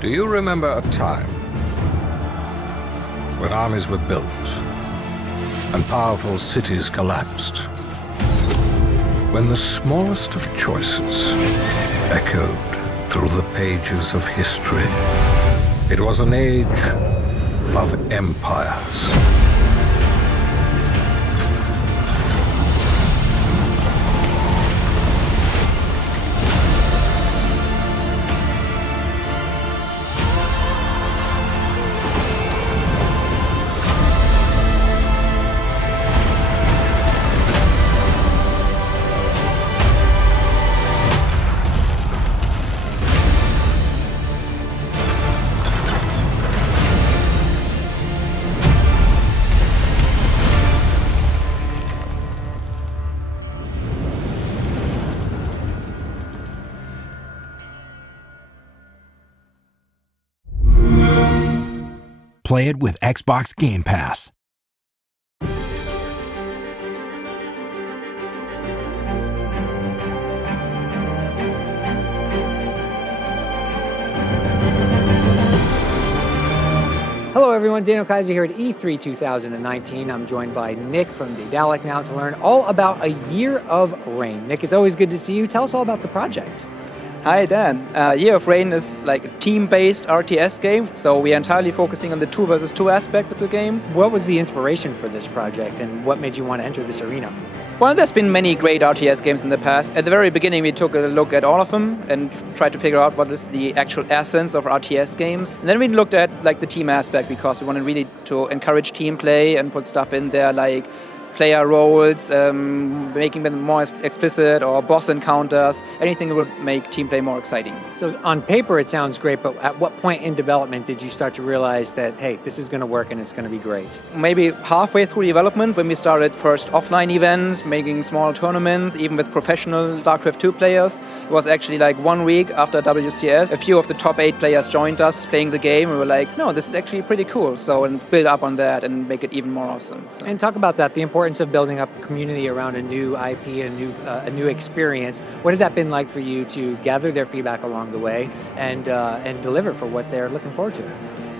Do you remember a time when armies were built and powerful cities collapsed? When the smallest of choices echoed through the pages of history? It was an age of empires. Play it with Xbox Game Pass. Hello everyone, Daniel Kaiser here at E3 2019. I'm joined by Nick from Daedalic now to learn all about A Year of Rain. Nick, it's always good to see you. Tell us all about the project. Hi Dan. Year of Rain is like a team-based RTS game, so we are entirely focusing on the 2 versus 2 aspect of the game. What was the inspiration for this project and what made you want to enter this arena? Well, there's been many great RTS games in the past. At the very beginning, we took a look at all of them and tried to figure out what is the actual essence of RTS games. And then we looked at like the team aspect because we wanted really to encourage team play and put stuff in there like player roles, making them more explicit, or boss encounters, anything that would make team play more exciting. So on paper it sounds great, but at what point in development did you start to realize that, hey, this is going to work and it's going to be great? Maybe halfway through development when we started first offline events, making small tournaments, even with professional Warcraft II players. It was actually like 1 week after WCS. A few of the top 8 players joined us playing the game. We were like, no, this is actually pretty cool. So, and build up on that and make it even more awesome. So. And talk about that, the importance of building up a community around a new IP, a new experience. What has that been like for you to gather their feedback along the way and deliver for what they're looking forward to?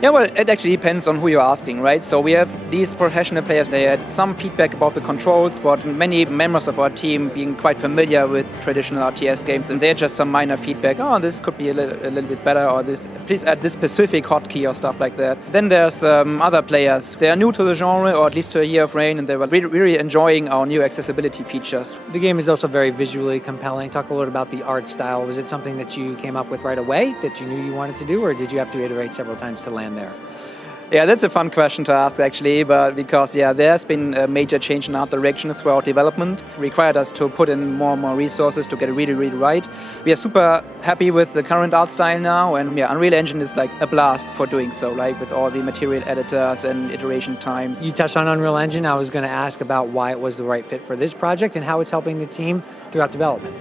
Yeah, well, it actually depends on who you're asking, right? So we have these professional players, they had some feedback about the controls, but many members of our team being quite familiar with traditional RTS games, and they're just some minor feedback, oh, this could be a little bit better, or this, please add this specific hotkey or stuff like that. Then there's other players, they are new to the genre, or at least to A Year of Rain, and they were really enjoying our new accessibility features. The game is also very visually compelling. Talk a little about the art style. Was it something that you came up with right away, that you knew you wanted to do, or did you have to iterate several times to land there? Yeah, that's a fun question to ask actually, but because there's been a major change in art direction throughout development, required us to put in more and more resources to get it really, really right. We are super happy with the current art style now, and Unreal Engine is like a blast for doing so, like with all the material editors and iteration times. You touched on Unreal Engine. I was going to ask about why it was the right fit for this project and how it's helping the team throughout development.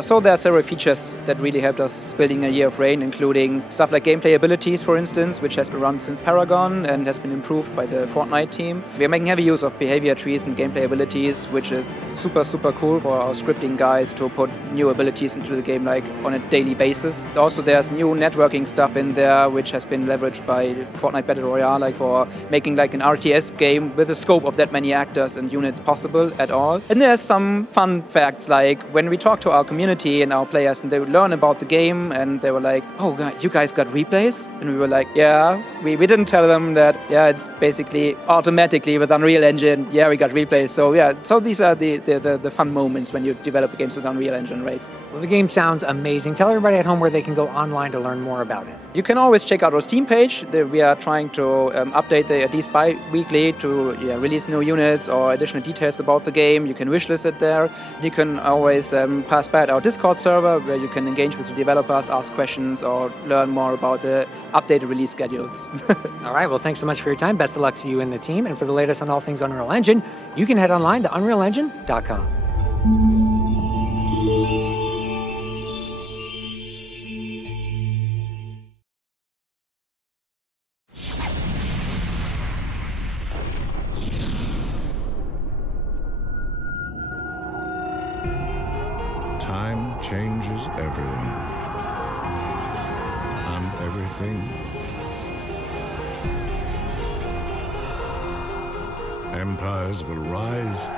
So there are several features that really helped us building A Year of Rain, including stuff like gameplay abilities, for instance, which has been run since Paragon and has been improved by the Fortnite team. We are making heavy use of behavior trees and gameplay abilities, which is super, super cool for our scripting guys to put new abilities into the game like on a daily basis. Also, there's new networking stuff in there, which has been leveraged by Fortnite Battle Royale, like for making like an RTS game with the scope of that many actors and units possible at all. And there's some fun facts, like when we talk to our community and our players, and they would learn about the game, and they were like, oh, you guys got replays? And we were like, yeah. We didn't tell them that, it's basically automatically with Unreal Engine, we got replays. So these are the fun moments when you develop games with Unreal Engine, right? Well, the game sounds amazing. Tell everybody at home where they can go online to learn more about it. You can always check out our Steam page. We are trying to update at least bi-weekly to release new units or additional details about the game. You can wishlist it there. You can always pass by our Discord server where you can engage with the developers, ask questions, or learn more about the updated release schedules. All right, well, thanks so much for your time. Best of luck to you and the team. And for the latest on all things Unreal Engine, you can head online to unrealengine.com. Time changes everyone, and everything anything? Empires will rise,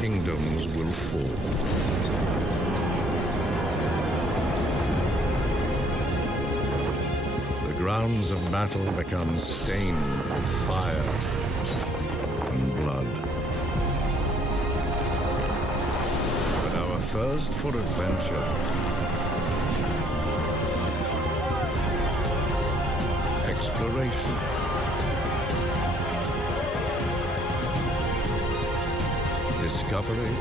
kingdoms will fall. The grounds of battle become stained with fire and blood. But our thirst for adventure, exploration, discovery,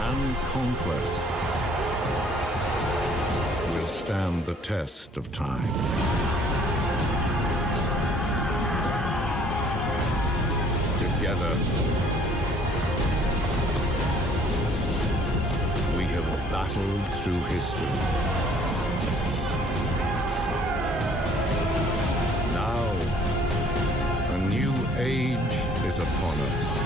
and conquest will stand the test of time. Together, we have battled through history. Now, a new age is upon us.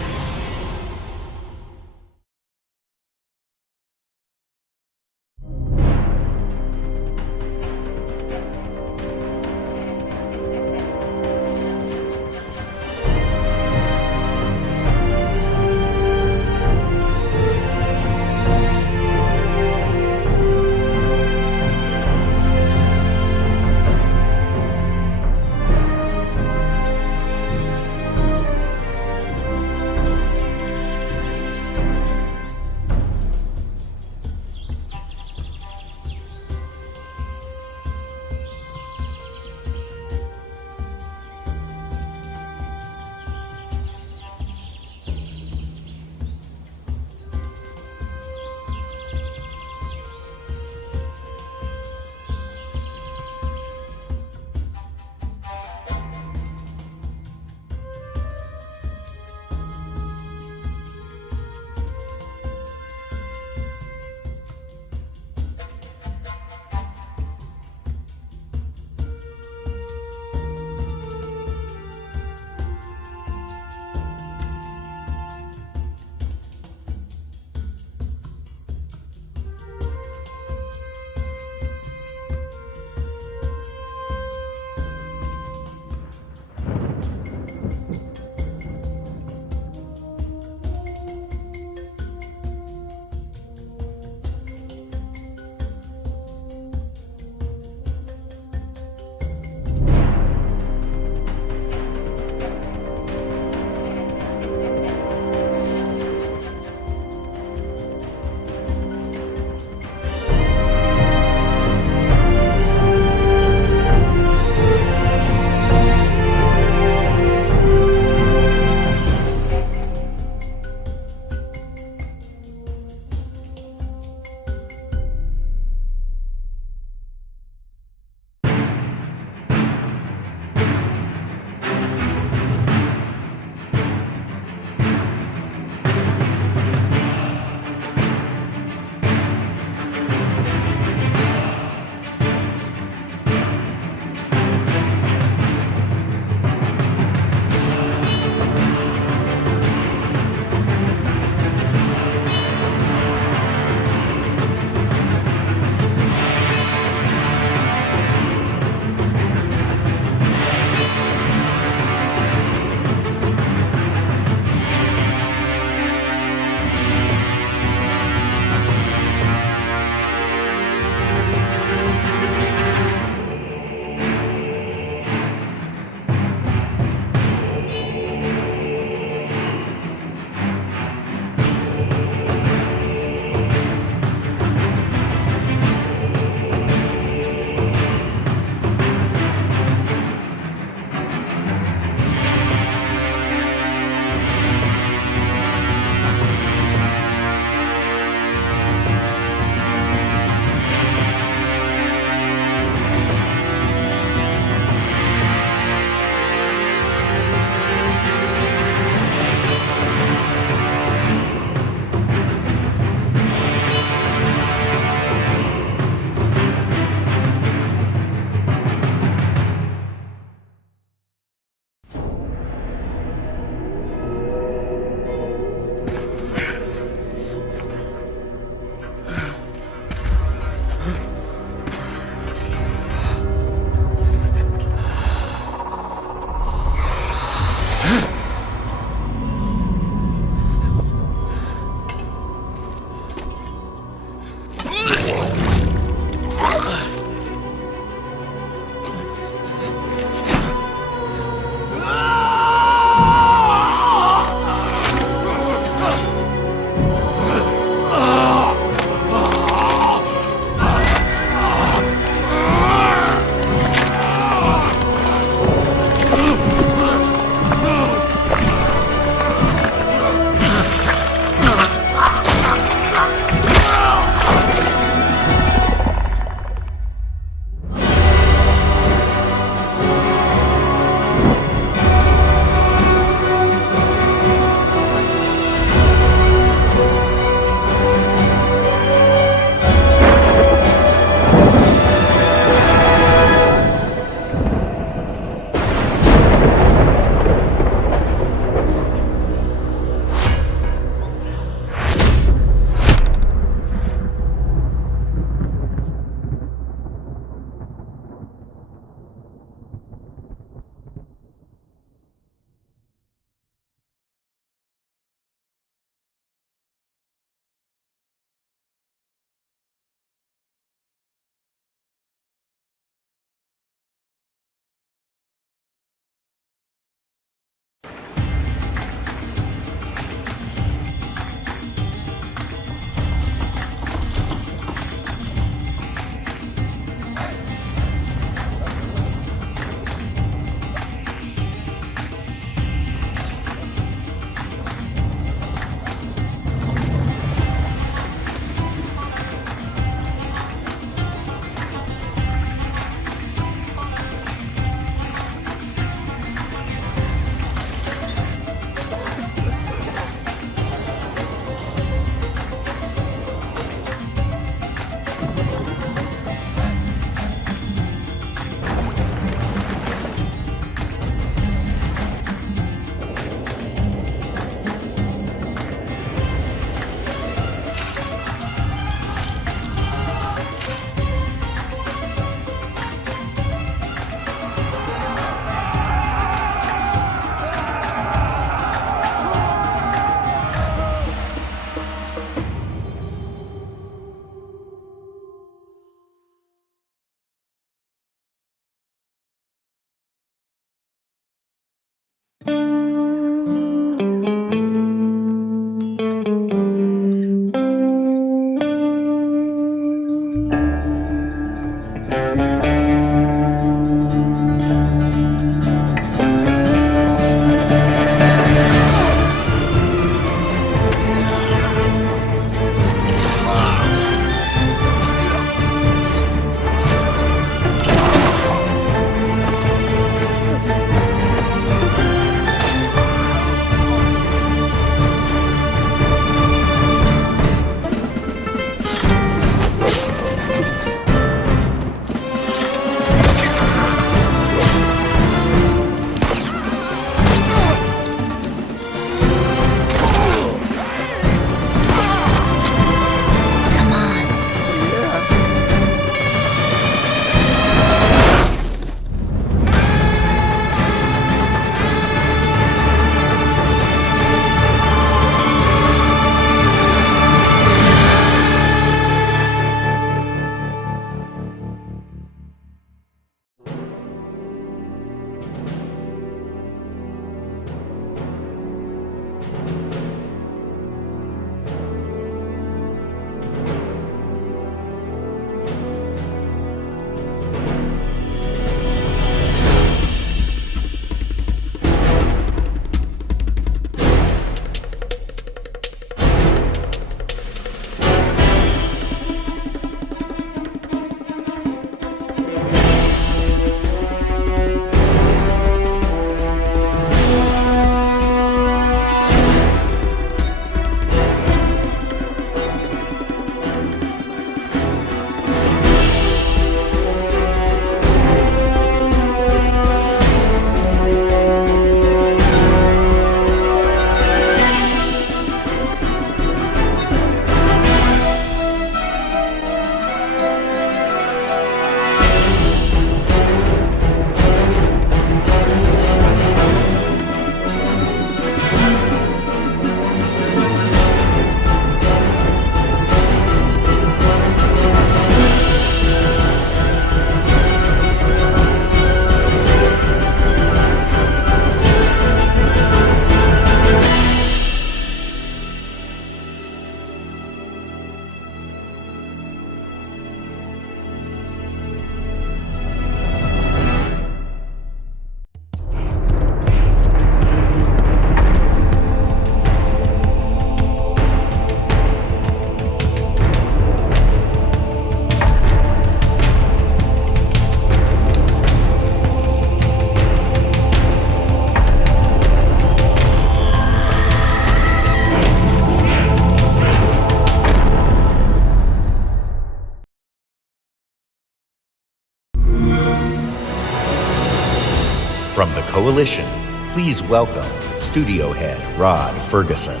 Coalition, please welcome studio head Rod Ferguson.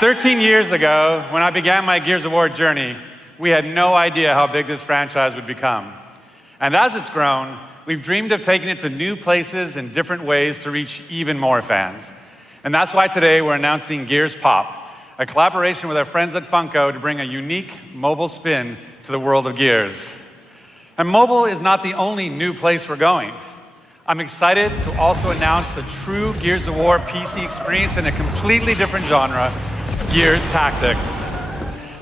"13 years ago, when I began my Gears of War journey, we had no idea how big this franchise would become. And as it's grown, we've dreamed of taking it to new places and different ways to reach even more fans. And that's why today we're announcing Gears Pop, a collaboration with our friends at Funko to bring a unique mobile spin to the world of Gears. And mobile is not the only new place we're going. I'm excited to also announce a true Gears of War PC experience in a completely different genre, Gears Tactics.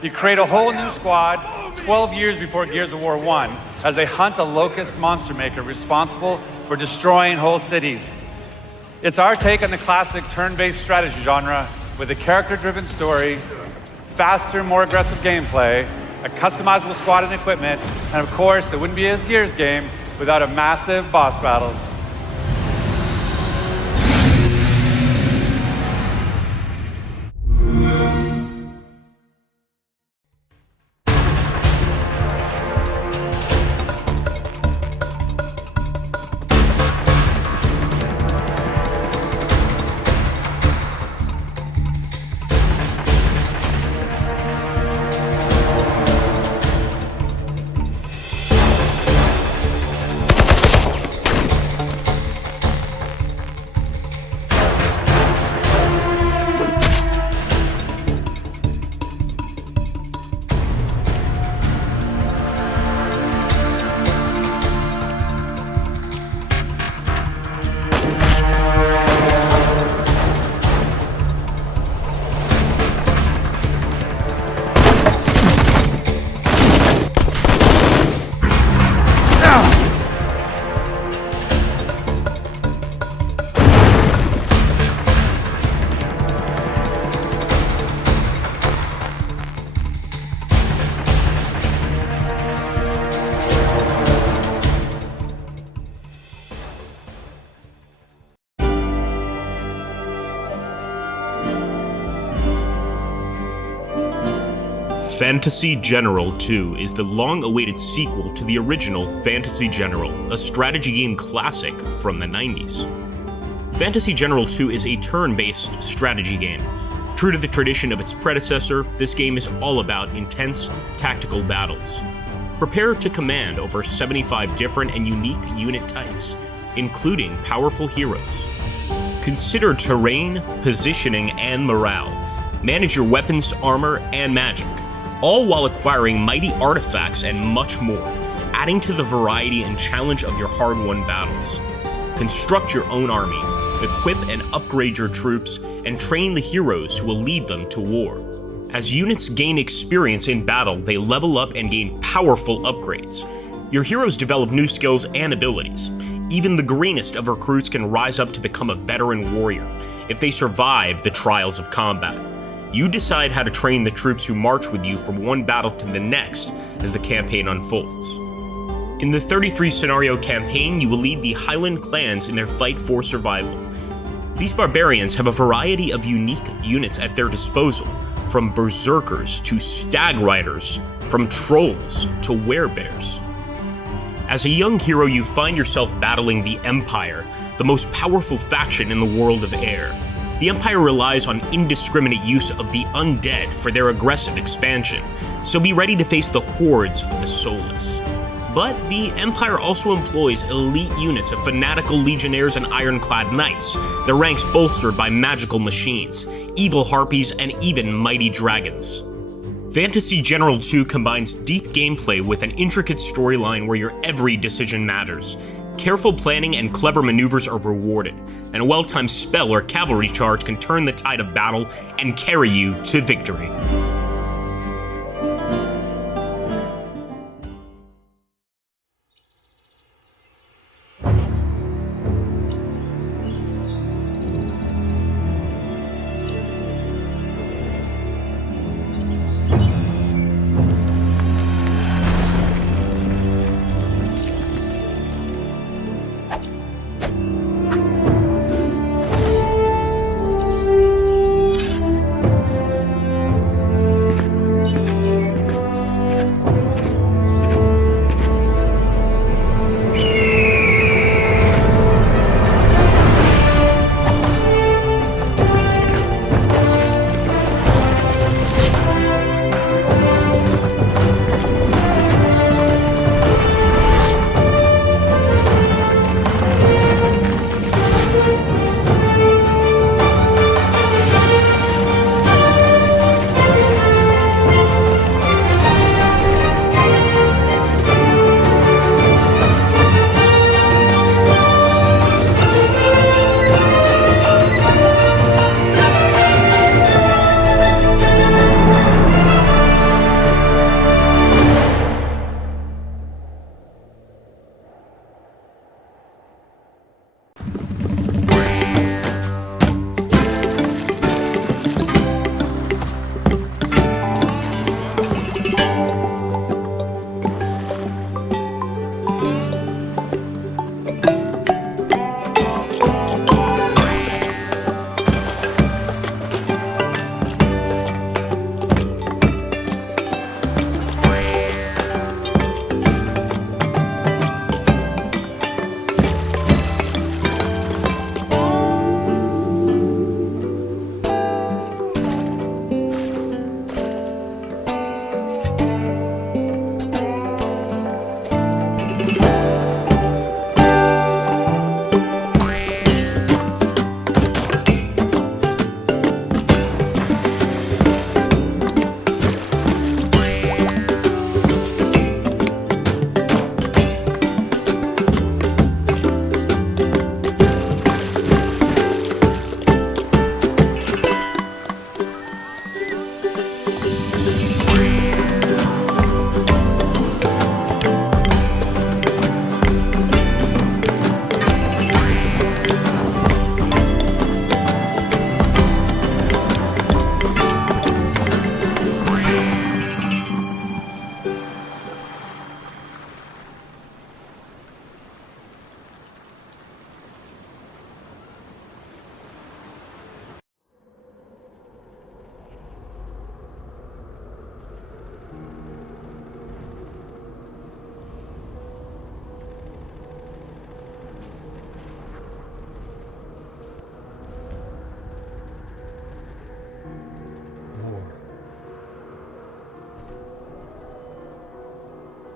You create a whole new squad 12 years before Gears of War 1 as they hunt a locust monster maker responsible for destroying whole cities. It's our take on the classic turn-based strategy genre with a character-driven story, faster, more aggressive gameplay, a customizable squad and equipment, and of course, it wouldn't be a Gears game without a massive boss battles. Fantasy General 2 is the long-awaited sequel to the original Fantasy General, a strategy game classic from the 90s. Fantasy General 2 is a turn-based strategy game. True to the tradition of its predecessor, this game is all about intense, tactical battles. Prepare to command over 75 different and unique unit types, including powerful heroes. Consider terrain, positioning, and morale. Manage your weapons, armor, and magic, all while acquiring mighty artifacts and much more, adding to the variety and challenge of your hard-won battles. Construct your own army, equip and upgrade your troops, and train the heroes who will lead them to war. As units gain experience in battle, they level up and gain powerful upgrades. Your heroes develop new skills and abilities. Even the greenest of recruits can rise up to become a veteran warrior, if they survive the trials of combat. You decide how to train the troops who march with you from one battle to the next as the campaign unfolds. In the 33 scenario campaign, you will lead the Highland clans in their fight for survival. These barbarians have a variety of unique units at their disposal, from berserkers to stag riders, from trolls to werebears. As a young hero, you find yourself battling the Empire, the most powerful faction in the world of air. The Empire relies on indiscriminate use of the undead for their aggressive expansion, so be ready to face the hordes of the soulless. But the Empire also employs elite units of fanatical legionnaires and ironclad knights, their ranks bolstered by magical machines, evil harpies, and even mighty dragons. Fantasy General 2 combines deep gameplay with an intricate storyline where your every decision matters. Careful planning and clever maneuvers are rewarded, and a well-timed spell or cavalry charge can turn the tide of battle and carry you to victory.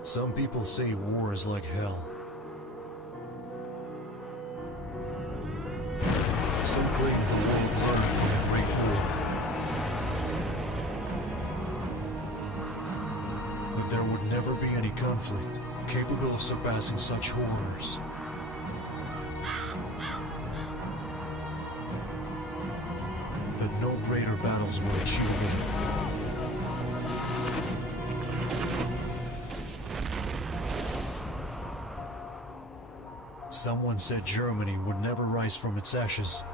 Some people say war is like hell. Some claim the world learned from the Great War. That there would never be any conflict capable of surpassing such horrors. That no greater battles were achieved. Someone said Germany would never rise from its ashes.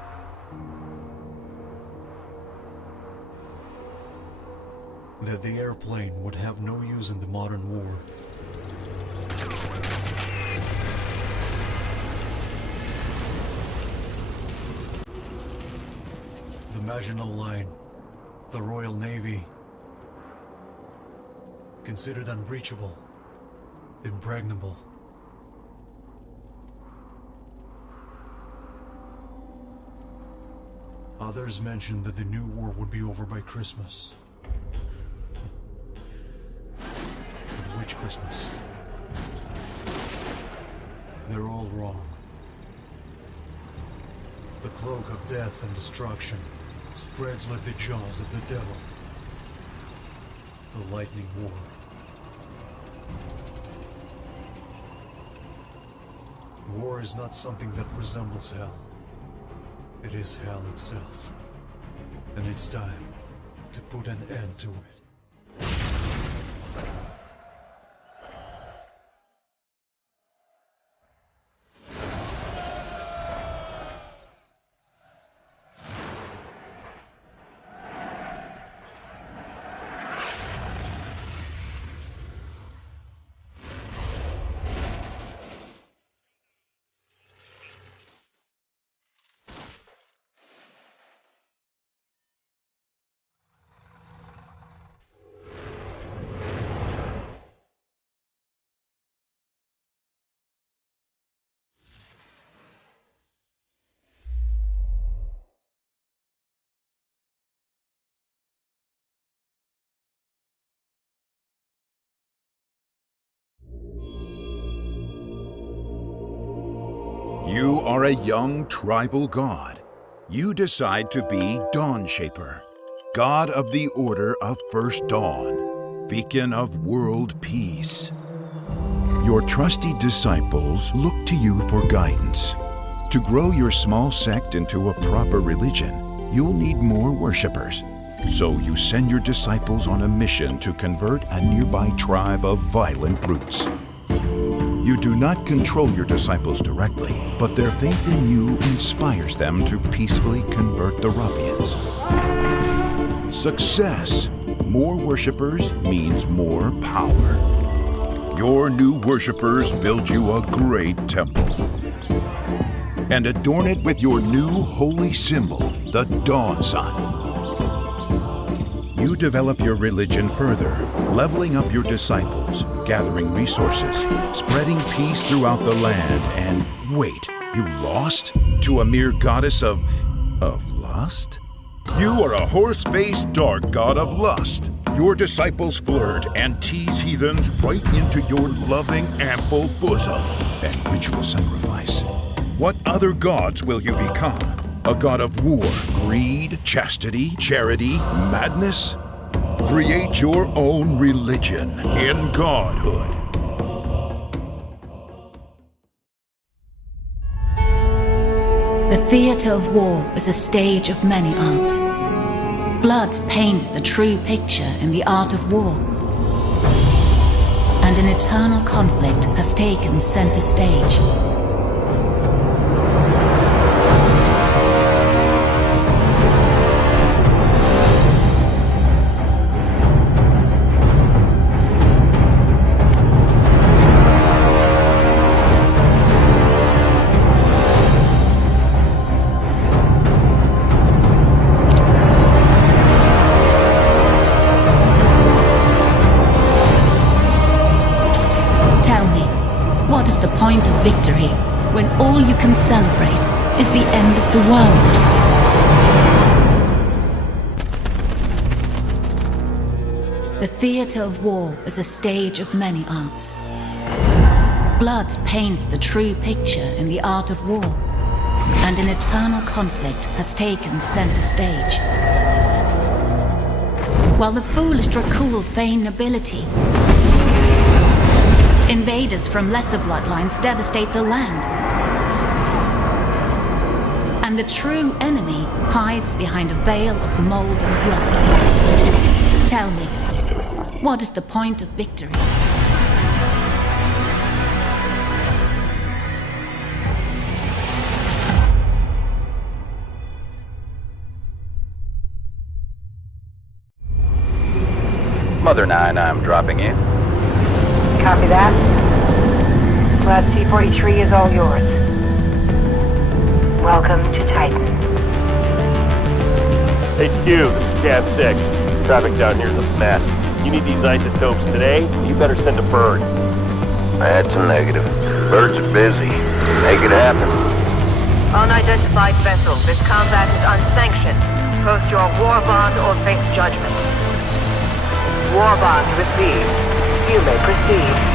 That the airplane would have no use in the modern war. The Maginot Line, the Royal Navy, considered unbreachable, impregnable. Others mentioned that the new war would be over by Christmas. But which Christmas? They're all wrong. The cloak of death and destruction spreads like the jaws of the devil. The lightning war. War is not something that resembles hell. It is hell itself. And it's time to put an end to it. You are a young tribal god. You decide to be Dawn Shaper, god of the Order of First Dawn, beacon of world peace. Your trusty disciples look to you for guidance. To grow your small sect into a proper religion, you'll need more worshippers. So you send your disciples on a mission to convert a nearby tribe of violent brutes. You do not control your disciples directly, but their faith in you inspires them to peacefully convert the ruffians. Success. More worshippers means more power. Your new worshippers build you a great temple and adorn it with your new holy symbol, the Dawn Sun. You develop your religion further, leveling up your disciples, gathering resources, spreading peace throughout the land, and wait, you lost? To a mere goddess of lust? You are a horse-faced dark god of lust. Your disciples flirt and tease heathens right into your loving, ample bosom and ritual sacrifice. What other gods will you become? A god of war, greed, chastity, charity, madness? Create your own religion in Godhood. The theatre of war is a stage of many arts. Blood paints the true picture in the art of war. And an eternal conflict has taken center stage. Point of victory, when all you can celebrate is the end of the world. The theatre of war is a stage of many arts. Blood paints the true picture in the art of war, and an eternal conflict has taken center stage. While the foolish Dracul feign nobility, invaders from lesser bloodlines devastate the land. And the true enemy hides behind a veil of mold and blood. Tell me, what is the point of victory? Mother 9, I'm dropping in. Copy that. Slab C-43 is all yours. Welcome to Titan. HQ, this is Cav 6. Traffic down here is a mess. You need these isotopes today, you better send a bird. That's a negative. Birds are busy. Make it happen. Unidentified vessel, this combat is unsanctioned. Post your war bond or face judgment. War bond received. You may proceed.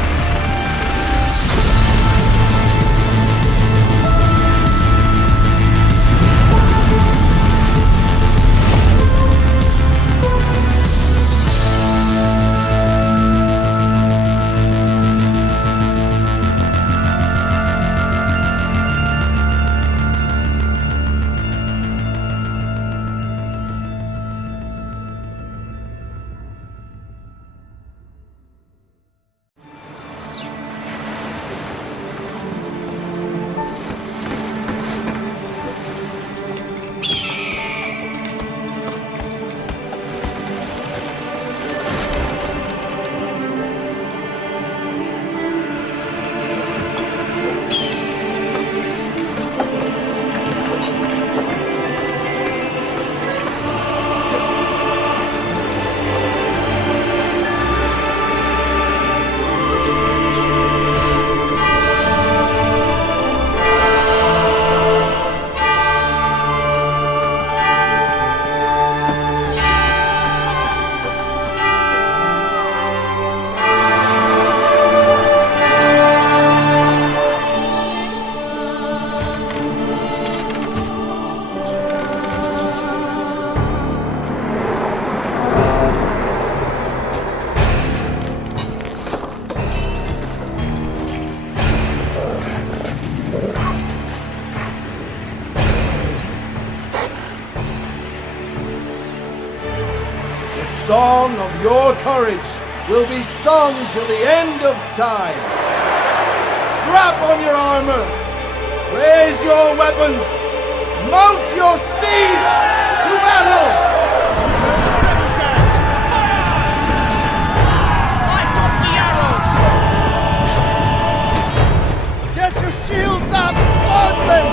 Song of your courage will be sung till the end of time. Strap on your armor, raise your weapons, mount your steeds to battle! Light up the arrows! Get your shields up, swordsmen!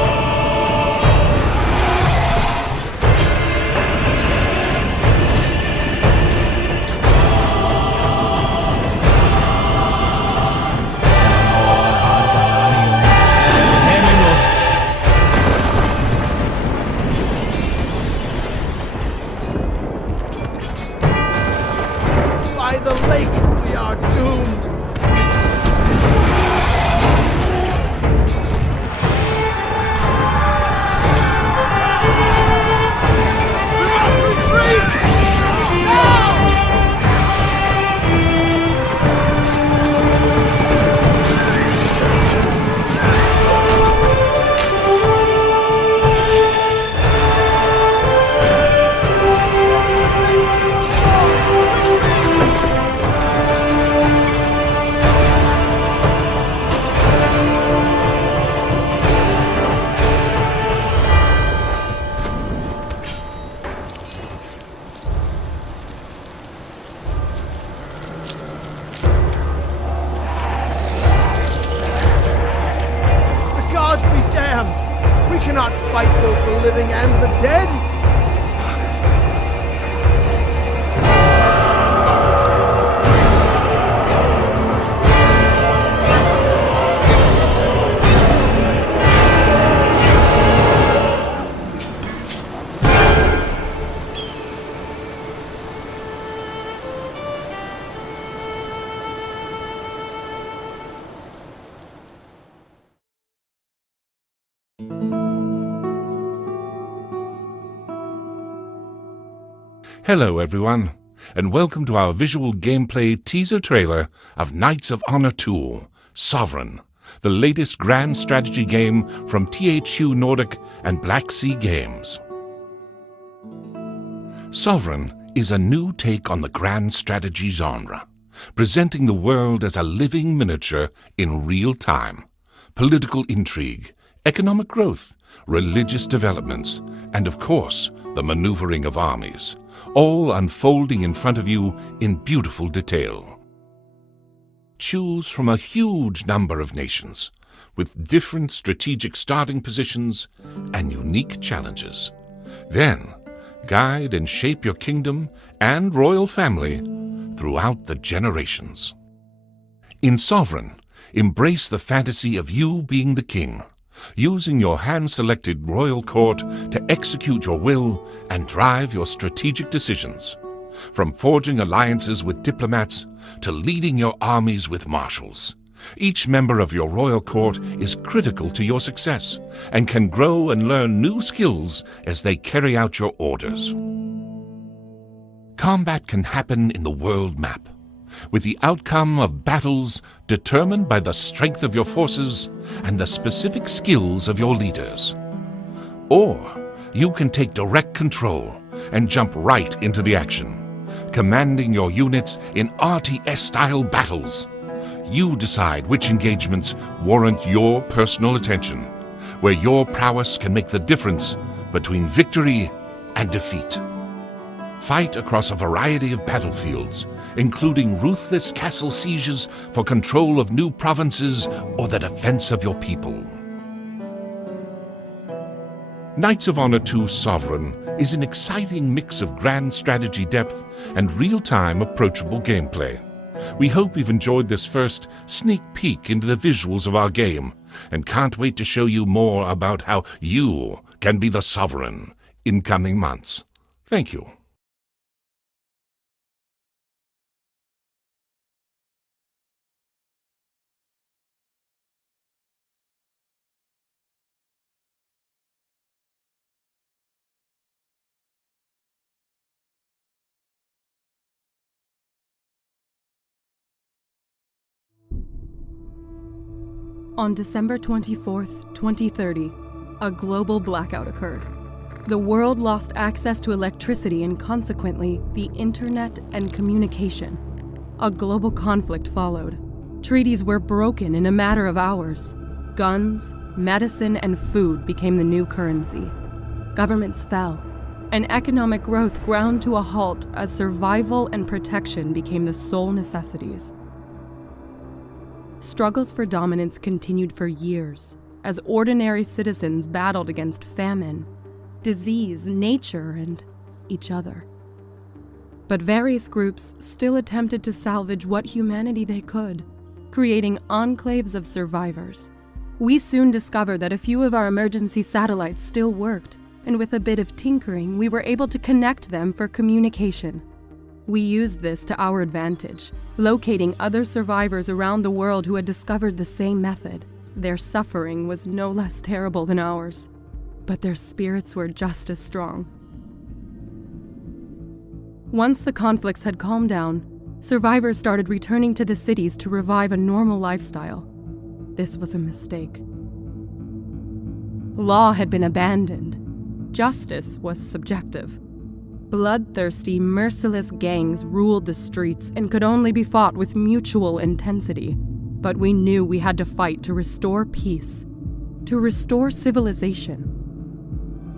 Hello everyone, and welcome to our visual gameplay teaser trailer of Knights of Honor II, Sovereign, the latest grand strategy game from THQ Nordic and Black Sea Games. Sovereign is a new take on the grand strategy genre, presenting the world as a living miniature in real time. Political intrigue, economic growth, religious developments, and of course, the maneuvering of armies, all unfolding in front of you in beautiful detail. Choose from a huge number of nations, with different strategic starting positions and unique challenges. Then, guide and shape your kingdom and royal family throughout the generations. In Sovereign, embrace the fantasy of you being the king, using your hand-selected royal court to execute your will and drive your strategic decisions, from forging alliances with diplomats to leading your armies with marshals. Each member of your royal court is critical to your success and can grow and learn new skills as they carry out your orders. Combat can happen in the world map, with the outcome of battles determined by the strength of your forces and the specific skills of your leaders. Or you can take direct control and jump right into the action, commanding your units in RTS-style battles. You decide which engagements warrant your personal attention, where your prowess can make the difference between victory and defeat. Fight across a variety of battlefields, including ruthless castle sieges for control of new provinces or the defense of your people. Knights of Honor II Sovereign is an exciting mix of grand strategy depth and real-time approachable gameplay. We hope you've enjoyed this first sneak peek into the visuals of our game and can't wait to show you more about how you can be the Sovereign in coming months. Thank you. On December 24th, 2030, a global blackout occurred. The world lost access to electricity and consequently, the internet and communication. A global conflict followed. Treaties were broken in a matter of hours. Guns, medicine, and food became the new currency. Governments fell, and economic growth ground to a halt as survival and protection became the sole necessities. Struggles for dominance continued for years, as ordinary citizens battled against famine, disease, nature, and each other. But various groups still attempted to salvage what humanity they could, creating enclaves of survivors. We soon discovered that a few of our emergency satellites still worked, and with a bit of tinkering, we were able to connect them for communication. We used this to our advantage, locating other survivors around the world who had discovered the same method. Their suffering was no less terrible than ours, but their spirits were just as strong. Once the conflicts had calmed down, survivors started returning to the cities to revive a normal lifestyle. This was a mistake. Law had been abandoned. Justice was subjective. Bloodthirsty, merciless gangs ruled the streets and could only be fought with mutual intensity. But we knew we had to fight to restore peace, to restore civilization.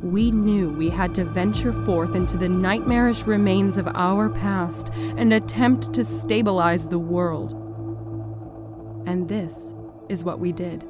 We knew we had to venture forth into the nightmarish remains of our past and attempt to stabilize the world. And this is what we did.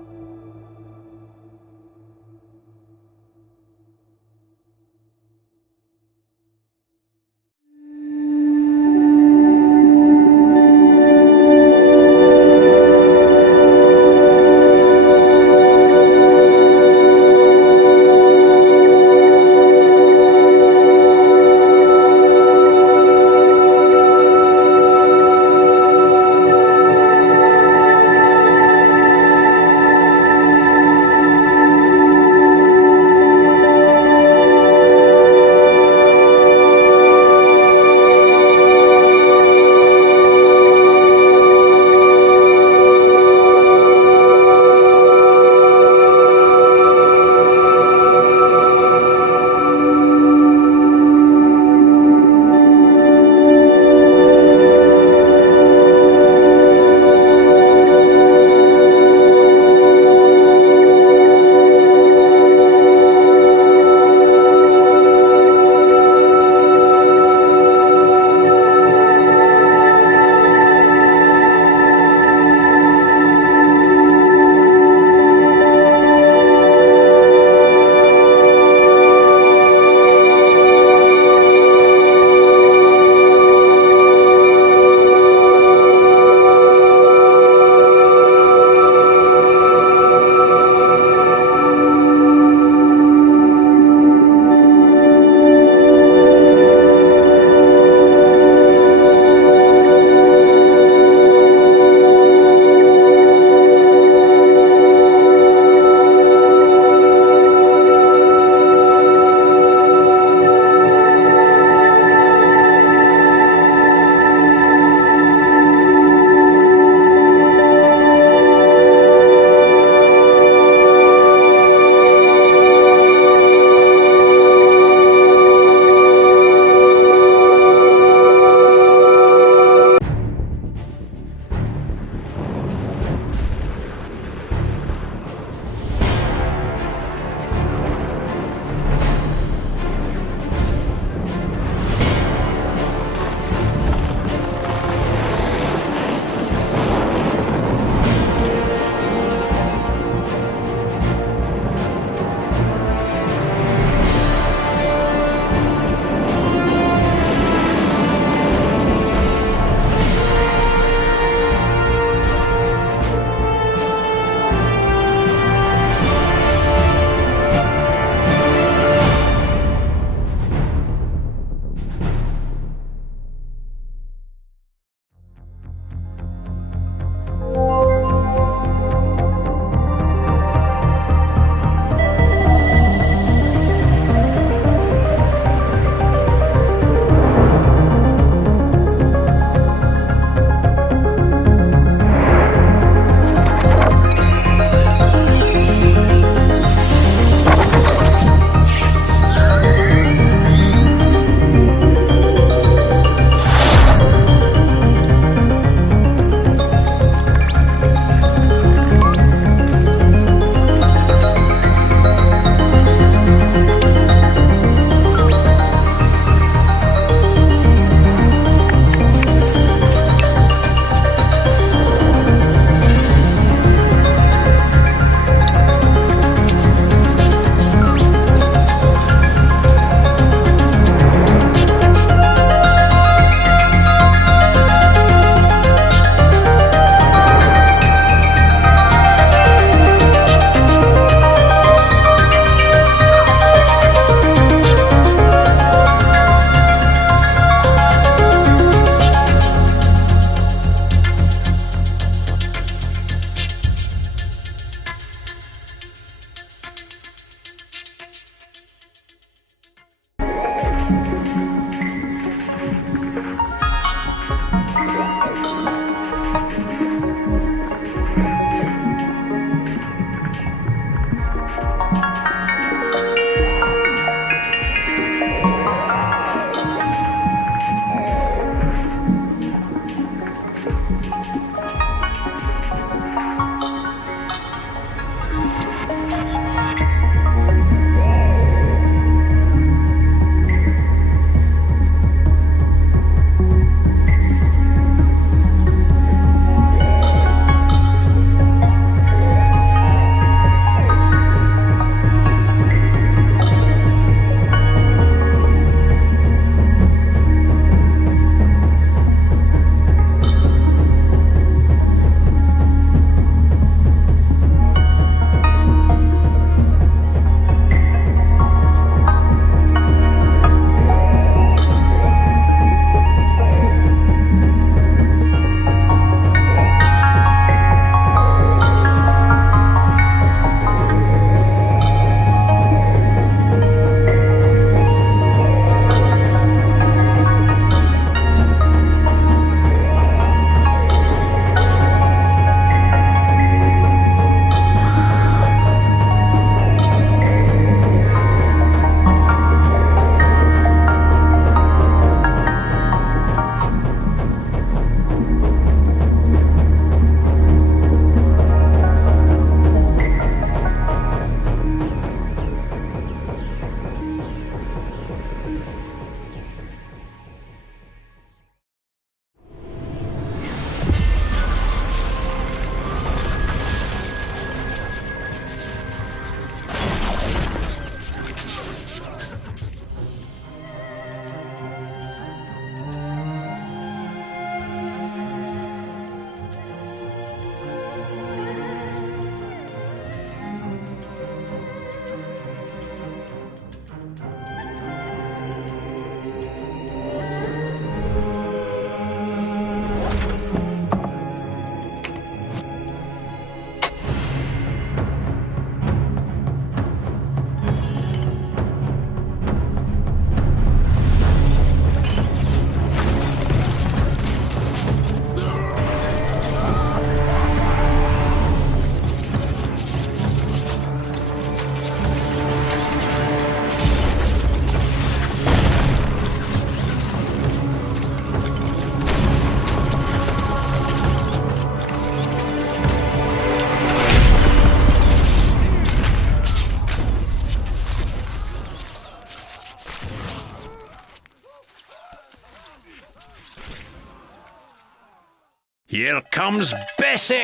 Here comes Bessie!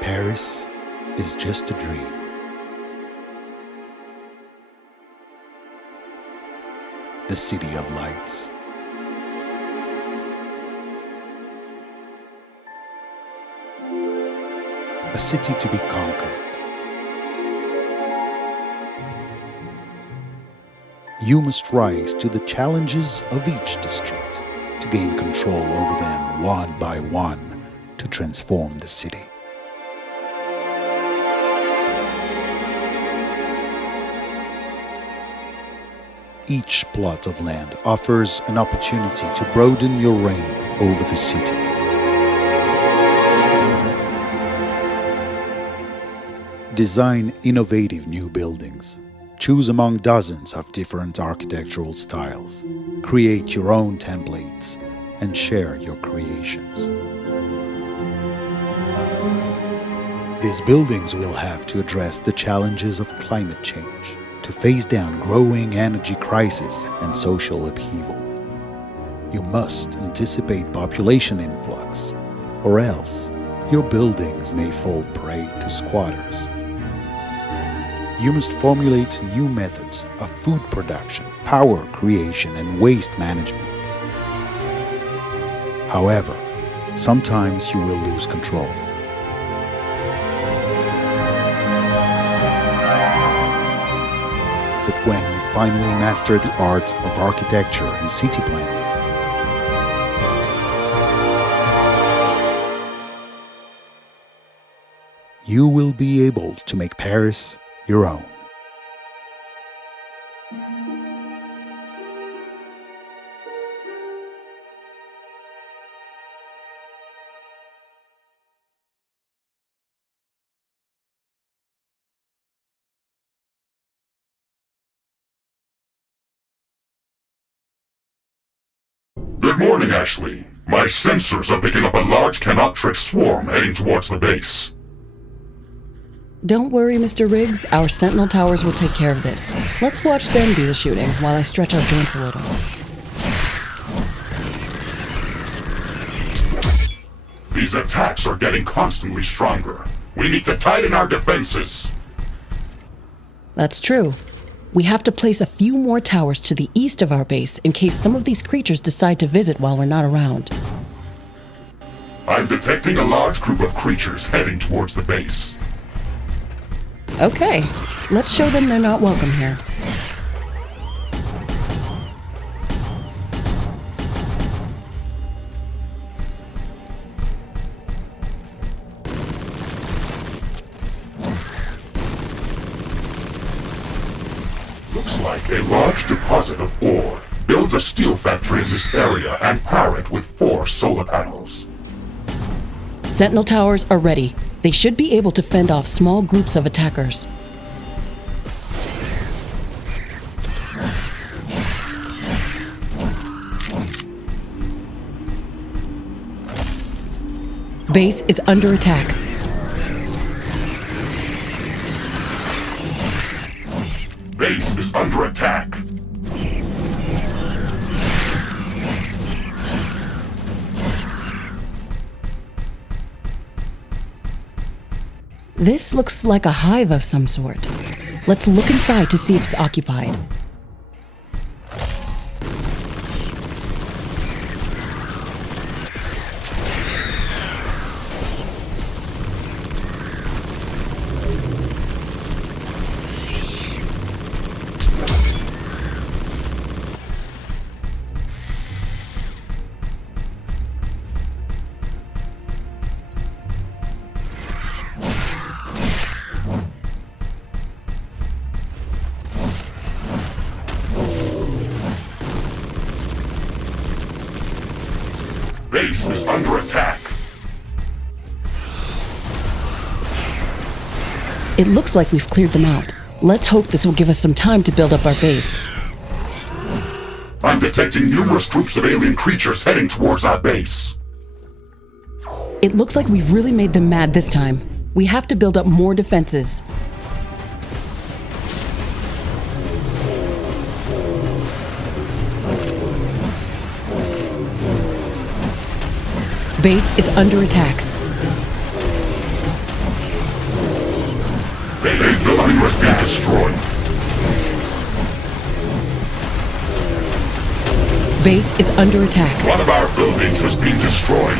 Paris is just a dream. The City of Lights. A city to be conquered. You must rise to the challenges of each district to gain control over them one by one to transform the city. Each plot of land offers an opportunity to broaden your reign over the city. Design innovative new buildings. Choose among dozens of different architectural styles. Create your own templates and share your creations. These buildings will have to address the challenges of climate change, to face down growing energy crisis and social upheaval. You must anticipate population influx, or else your buildings may fall prey to squatters. You must formulate new methods of food production, power creation, and waste management. However, sometimes you will lose control. But when you finally master the art of architecture and city planning, you will be able to make Paris your own. Good morning, Ashley. My sensors are picking up a large Xenonauts swarm heading towards the base. Don't worry, Mr. Riggs. Our sentinel towers will take care of this. Let's watch them do the shooting while I stretch our joints a little. These attacks are getting constantly stronger. We need to tighten our defenses. That's true. We have to place a few more towers to the east of our base in case some of these creatures decide to visit while we're not around. I'm detecting a large group of creatures heading towards the base. Okay, let's show them they're not welcome here. Looks like a large deposit of ore. Build a steel factory in this area and power it with 4 solar panels. Sentinel towers are ready. They should be able to fend off small groups of attackers. Base is under attack. Base is under attack. This looks like a hive of some sort. Let's look inside to see if it's occupied. Base is under attack. It looks like we've cleared them out. Let's hope this will give us some time to build up our base. I'm detecting numerous groups of alien creatures heading towards our base. It looks like we've really made them mad this time. We have to build up more defenses. Base is under attack. Base building has been destroyed. Base is under attack. One of our buildings has been destroyed.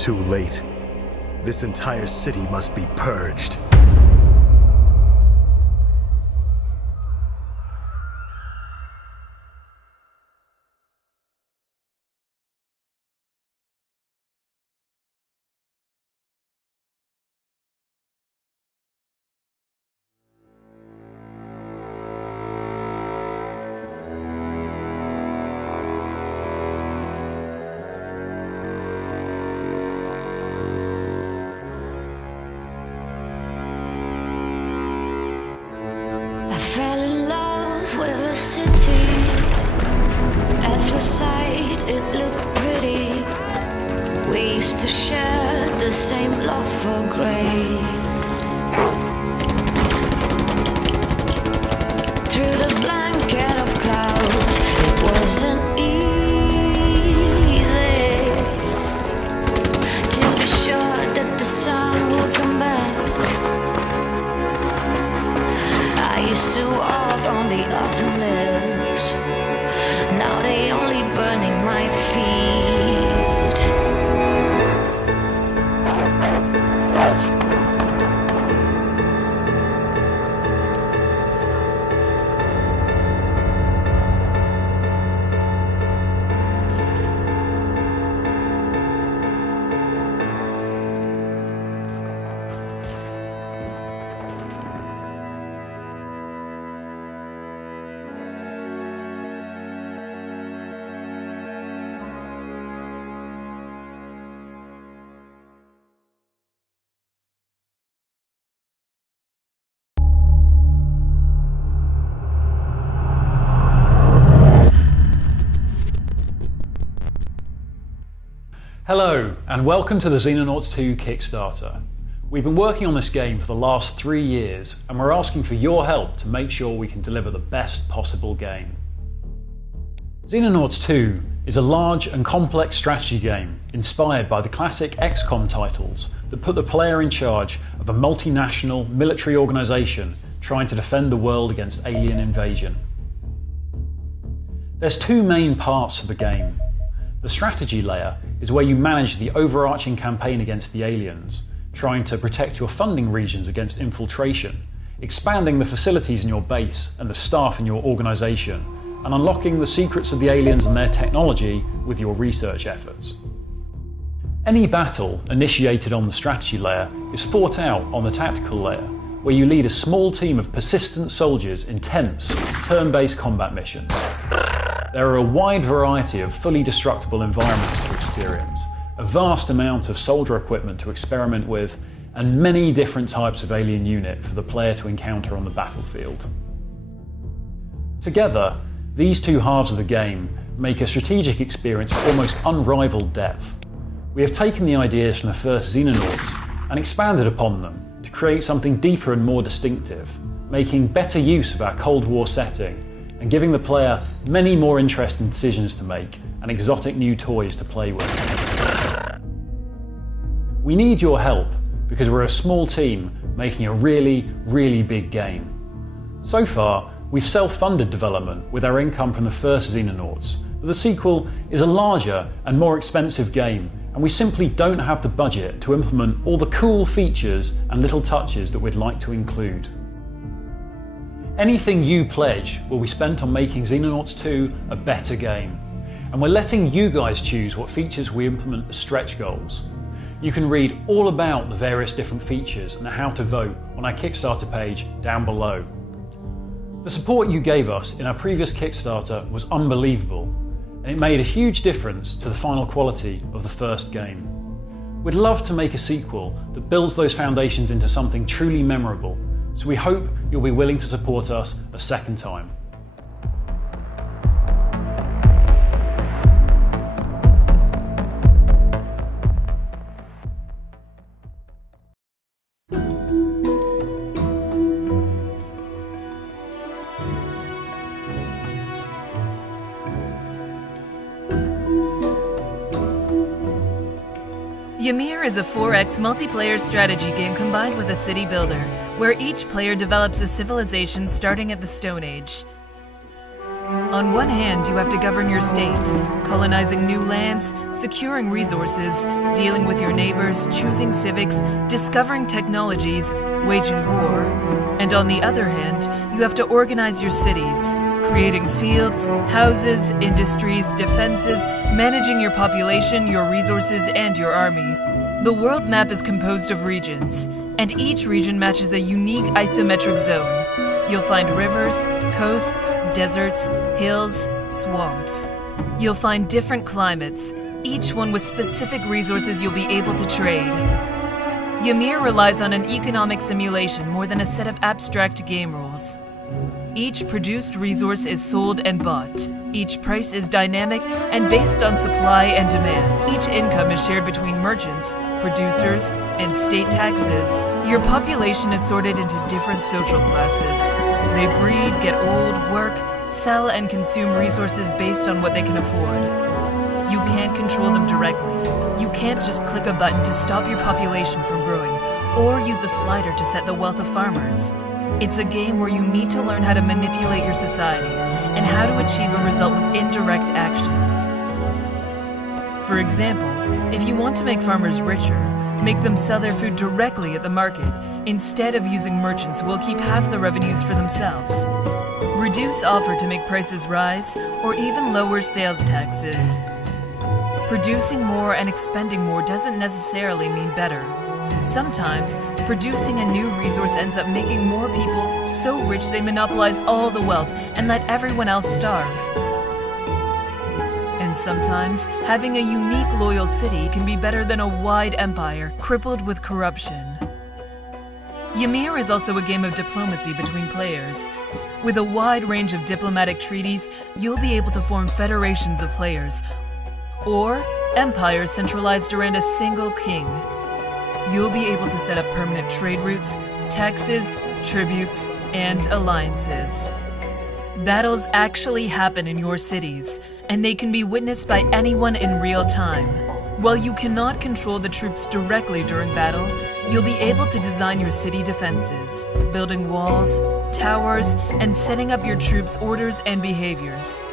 too late. This entire city must be purged. Hello, and welcome to the Xenonauts 2 Kickstarter. We've been working on this game for the last 3 years, and we're asking for your help to make sure we can deliver the best possible game. Xenonauts 2 is a large and complex strategy game inspired by the classic XCOM titles that put the player in charge of a multinational military organisation trying to defend the world against alien invasion. There's two main parts to the game. The strategy layer is where you manage the overarching campaign against the aliens, trying to protect your funding regions against infiltration, expanding the facilities in your base and the staff in your organisation, and unlocking the secrets of the aliens and their technology with your research efforts. Any battle initiated on the strategy layer is fought out on the tactical layer, where you lead a small team of persistent soldiers in tense, turn-based combat missions. There are a wide variety of fully destructible environments to experience, a vast amount of soldier equipment to experiment with, and many different types of alien unit for the player to encounter on the battlefield. Together, these two halves of the game make a strategic experience of almost unrivaled depth. We have taken the ideas from the first Xenonauts and expanded upon them to create something deeper and more distinctive, making better use of our Cold War setting and giving the player many more interesting decisions to make and exotic new toys to play with. We need your help because we're a small team making a really, really big game. So far, we've self-funded development with our income from the first Xenonauts, but the sequel is a larger and more expensive game, and we simply don't have the budget to implement all the cool features and little touches that we'd like to include. Anything you pledge will be spent on making Xenonauts 2 a better game, and we're letting you guys choose what features we implement as stretch goals. You can read all about the various different features and how to vote on our Kickstarter page down below. The support you gave us in our previous Kickstarter was unbelievable, and it made a huge difference to the final quality of the first game. We'd love to make a sequel that builds those foundations into something truly memorable, so we hope you'll be willing to support us a second time. Ymir is a 4X multiplayer strategy game combined with a city builder, where each player develops a civilization starting at the Stone Age. On one hand, you have to govern your state, colonizing new lands, securing resources, dealing with your neighbors, choosing civics, discovering technologies, waging war. And on the other hand, you have to organize your cities, creating fields, houses, industries, defenses, managing your population, your resources, and your army. The world map is composed of regions, and each region matches a unique isometric zone. You'll find rivers, coasts, deserts, hills, swamps. You'll find different climates, each one with specific resources you'll be able to trade. Ymir relies on an economic simulation more than a set of abstract game rules. Each produced resource is sold and bought. Each price is dynamic and based on supply and demand. Each income is shared between merchants, producers, and state taxes. Your population is sorted into different social classes. They breed, get old, work, sell, and consume resources based on what they can afford. You can't control them directly. You can't just click a button to stop your population from growing, or use a slider to set the wealth of farmers. It's a game where you need to learn how to manipulate your society, and how to achieve a result with indirect actions. For example, if you want to make farmers richer, make them sell their food directly at the market, instead of using merchants who will keep half the revenues for themselves. Reduce offer to make prices rise, or even lower sales taxes. Producing more and expending more doesn't necessarily mean better. Sometimes, producing a new resource ends up making more people so rich they monopolize all the wealth and let everyone else starve. And sometimes, having a unique loyal city can be better than a wide empire crippled with corruption. Ymir is also a game of diplomacy between players. With a wide range of diplomatic treaties, you'll be able to form federations of players, or empires centralized around a single king. You'll be able to set up permanent trade routes, taxes, tributes, and alliances. Battles actually happen in your cities, and they can be witnessed by anyone in real time. While you cannot control the troops directly during battle, you'll be able to design your city defenses, building walls, towers, and setting up your troops' orders and behaviors.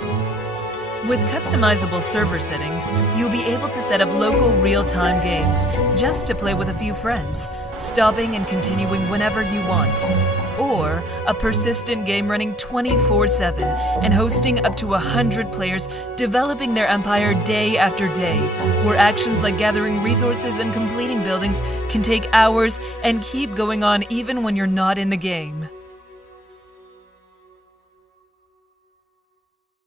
With customizable server settings, you'll be able to set up local real-time games just to play with a few friends, stopping and continuing whenever you want. Or a persistent game running 24/7 and hosting up to 100 players developing their empire day after day, where actions like gathering resources and completing buildings can take hours and keep going on even when you're not in the game.